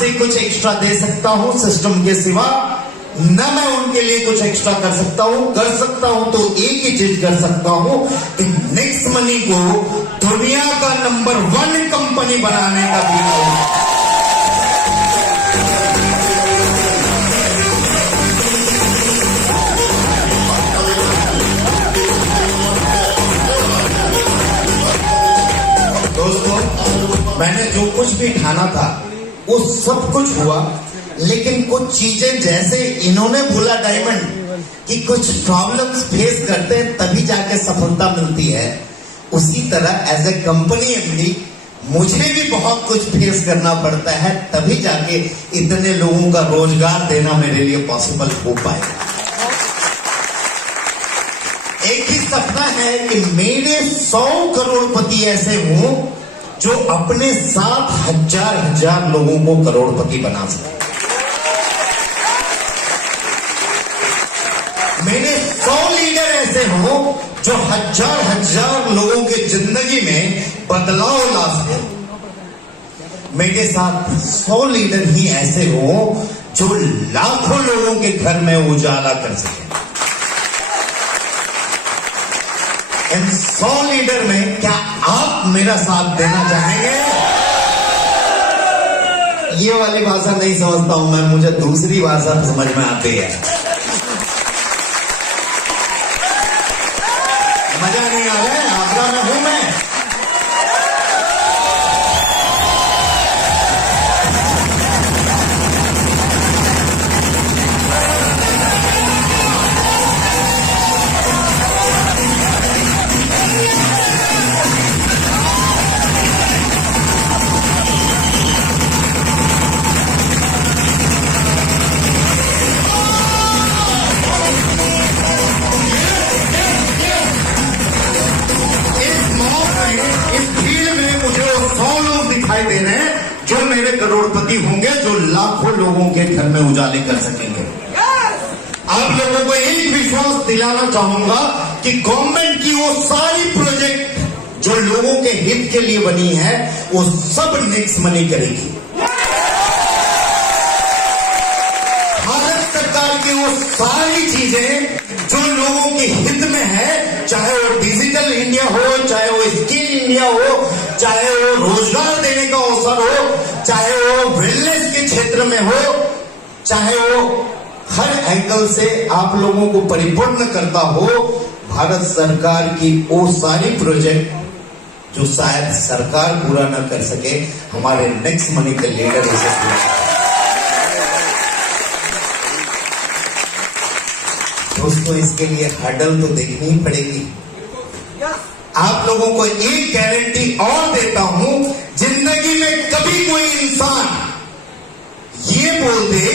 से कुछ एक्स्ट्रा दे सकता हूं सिस्टम के सिवा, न मैं उनके लिए कुछ एक्स्ट्रा कर सकता हूं तो एक ही चीज कर सकता हूं कि नेक्स्ट मनी को दुनिया का नंबर 1 कंपनी बनाने का भी मैंने जो कुछ भी ठाना था वो सब कुछ हुआ, लेकिन कुछ चीजें जैसे इन्होंने बोला डायमंड कि कुछ प्रॉब्लम्स फेस करते हैं तभी जाके सफलता मिलती है, उसी तरह एज ए कंपनी एमडी मुझे भी बहुत कुछ फेस करना पड़ता है तभी जाके इतने लोगों का रोजगार देना मेरे लिए पॉसिबल हो पाएगा। एक ही सपना है कि मेरे 100 करोड़पति ऐसे हों जो अपने साथ हजार लोगों को करोड़पति बना सके। मेरे 100 लीडर ऐसे हो जो हजार लोगों के जिंदगी में बदलाव ला सके। मेरे साथ 100 लीडर ही ऐसे हो जो लाखों लोगों के घर में उजाला कर सके। इन 100 लीडर में क्या आप मेरा साथ देना चाहेंगे? ये वाली भाषा नहीं समझता हूं मैं, मुझे दूसरी भाषा समझ में आती है। मजा नहीं आ रहा है? आगरा में हूं मैं। दे रहे हैं जो मेरे करोड़पति होंगे, जो लाखों लोगों के घर में उजाले कर सकेंगे। आप लोगों को एक विश्वास दिलाना चाहूंगा कि गवर्नमेंट की वो सारी प्रोजेक्ट जो लोगों के हित के लिए बनी है वो सब नेक्स्ट मनी करेगी। भारत सरकार की वो सारी चीजें जो लोगों के हित में है, चाहे वो डिजिटल इंडिया हो, चाहे वो स्किल इंडिया हो, चाहे वो रोजगार देने का अवसर हो, चाहे वो वेलनेस के क्षेत्र में हो, चाहे वो हर एंगल से आप लोगों को परिपूर्ण करता हो, भारत सरकार की वो सारी प्रोजेक्ट जो शायद सरकार पूरा न कर सके, हमारे नेक्स्ट मनी के लीडर उसे पूरा। दोस्तों, इसके लिए हर्डल तो देखनी ही पड़ेगी। आप लोगों को एक गारंटी और देता हूं, जिंदगी में कभी कोई इंसान ये बोल दे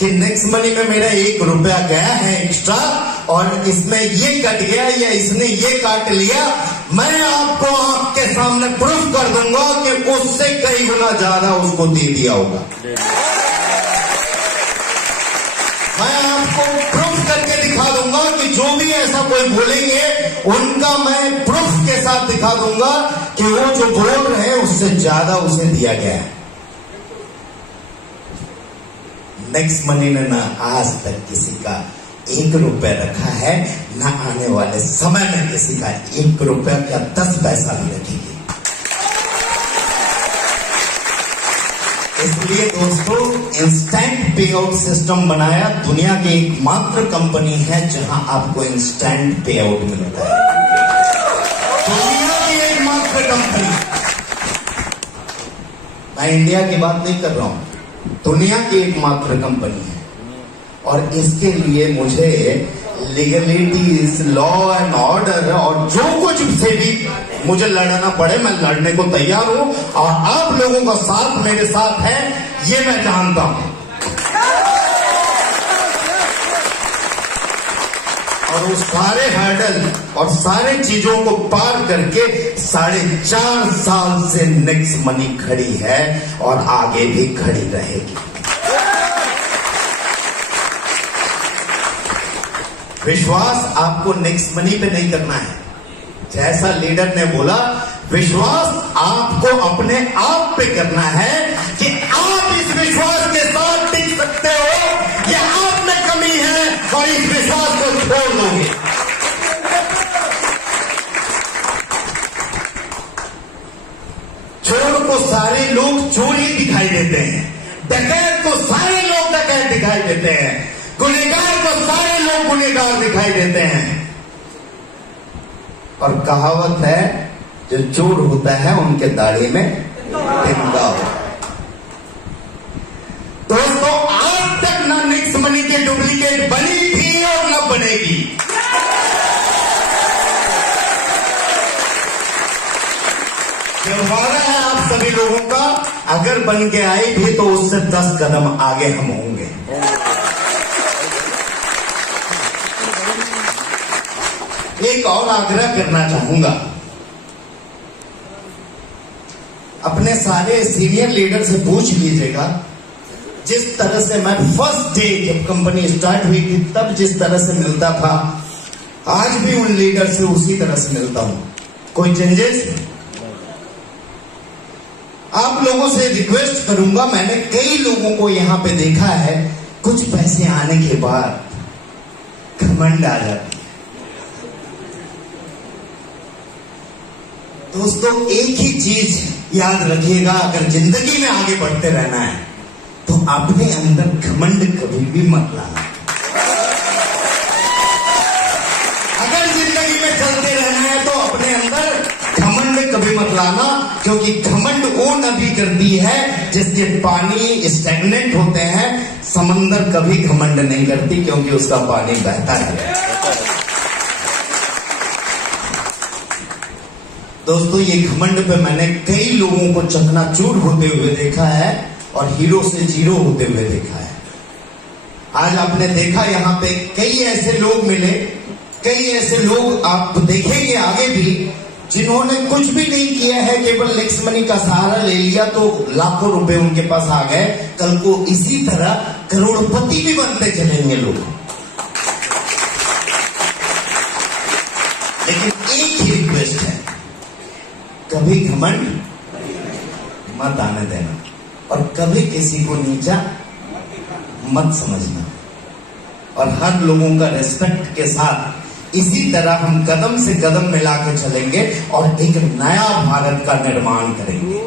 कि नेक्स्ट मनी में मेरा 1 रुपया गया है एक्स्ट्रा और इसमें ये कट गया या इसने ये काट लिया, मैं आपको आपके सामने प्रूफ कर दूंगा कि उससे कई गुना ज्यादा उसको दे दिया होगा। मैं आपको प्रूफ करके दिखा दूंगा कि जो भी ऐसा कोई बोलेंगे उनका मैं प्रूफ के साथ दिखा दूंगा कि वो जो बोल रहे हैं उससे ज्यादा उसे दिया गया है। नेक्स्ट मनी ने ना आज तक किसी का 1 रुपया रखा है, ना आने वाले समय में किसी का 1 रुपया या 10 पैसा भी रखेगी। इसलिए दोस्तों, इंस्टेंट पे आउट सिस्टम बनाया। दुनिया की एकमात्र कंपनी है जहां आपको इंस्टेंट पे आउट मिलता है। दुनिया की एकमात्र कंपनी, मैं इंडिया की बात नहीं कर रहा हूं, दुनिया की एकमात्र कंपनी है। और इसके लिए मुझे लीगलिटीज, लॉ एंड ऑर्डर और जो कुछ से भी मुझे लड़ना पड़े, मैं लड़ने को तैयार हूं। और आप लोगों का साथ मेरे साथ है, ये मैं जानता हूं। और उस सारे हर्डल और सारे चीजों को पार करके 4.5 साल से नेक्स्ट मनी खड़ी है और आगे भी खड़ी रहेगी। विश्वास आपको नेक्स्ट मनी पे नहीं करना है, जैसा लीडर ने बोला, विश्वास आपको अपने आप पे करना है कि आप इस विश्वास दिखाई देते हैं, डकैत को सारे लोग डकैत दिखाई देते हैं, गुनहगार को सारे लोग गुनहगार दिखाई देते हैं। और कहावत है, जो चोर होता है उनके दाढ़ी में तिनका होता है। दोस्तों, आज तक ना निक्स मनी की डुप्लीकेट बनी थी और ना बनेगी। वादा है आप सभी लोगों का, अगर बन के आई भी तो उससे 10 कदम आगे हम होंगे। एक और आग्रह करना चाहूंगा, अपने सारे सीनियर लीडर से पूछ लीजिएगा, जिस तरह से मैं फर्स्ट डे जब कंपनी स्टार्ट हुई थी तब जिस तरह से मिलता था, आज भी उन लीडर से उसी तरह से मिलता हूं। कोई चेंजेस? आप लोगों से रिक्वेस्ट करूंगा, मैंने कई लोगों को यहां पे देखा है, कुछ पैसे आने के बाद घमंड आ जाती है। दोस्तों, एक ही चीज याद रखिएगा, अगर जिंदगी में आगे बढ़ते रहना है तो अपने अंदर घमंड कभी भी मत लाना। अगर जिंदगी में चलते रहना है तो अपने अंदर घमंड कभी मत लाना, क्योंकि घमंड वो नदी करती है जिसके पानी स्टैग्नेंट होते हैं। समंदर कभी घमंड नहीं करती, क्योंकि उसका पानी बहता है। दोस्तों, ये घमंड पे मैंने कई लोगों को चकनाचूर होते हुए देखा है और हीरो से जीरो होते हुए देखा है। आज आपने देखा यहां पे कई ऐसे लोग मिले, कई ऐसे लोग आप देखेंगे आगे भी, जिन्होंने कुछ भी नहीं किया है, केवल निक्स मनी का सहारा ले लिया तो लाखों रुपए उनके पास आ गए। कल को इसी तरह करोड़पति भी बनते चलेंगे लोग। लेकिन एक ही रिक्वेस्ट है, कभी घमंड मत आने देना और कभी किसी को नीचा मत समझना, और हर लोगों का रिस्पेक्ट के साथ इसी तरह हम कदम से कदम मिला के चलेंगे और एक नया भारत का निर्माण करेंगे।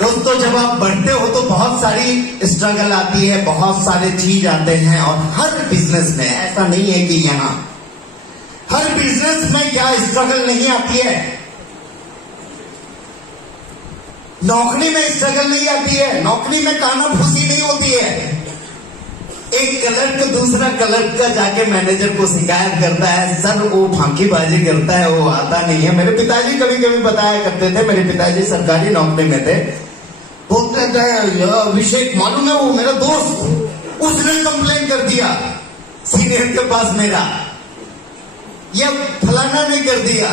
दोस्तों, जब आप बढ़ते हो तो बहुत सारी स्ट्रगल आती है, बहुत सारे चीज आते हैं, और हर बिजनेस में ऐसा नहीं है कि यहां हर बिजनेस में क्या स्ट्रगल नहीं आती है। नौकरी में स्ट्रगल नहीं आती है, नौकरी में काना फूसी नहीं होती है। एक क्लर्क दूसरा क्लर्क का जाके मैनेजर को शिकायत करता है, सर वो फांकीबाजी करता है, वो आता नहीं है। मेरे पिताजी कभी कभी बताया करते थे, मेरे पिताजी सरकारी नौकरी में थे, बोलते थे, अभिषेक मालूम है वो मेरा दोस्त, उसने कंप्लेन कर दिया सीनियर के पास मेरा, ये फलाना ने कर दिया।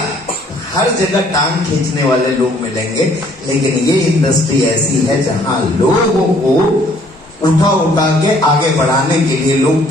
हर जगह टांग खींचने वाले लोग मिलेंगे, लेकिन ये इंडस्ट्री ऐसी है जहां लोगों को उठा उठा के आगे बढ़ाने के लिए लोग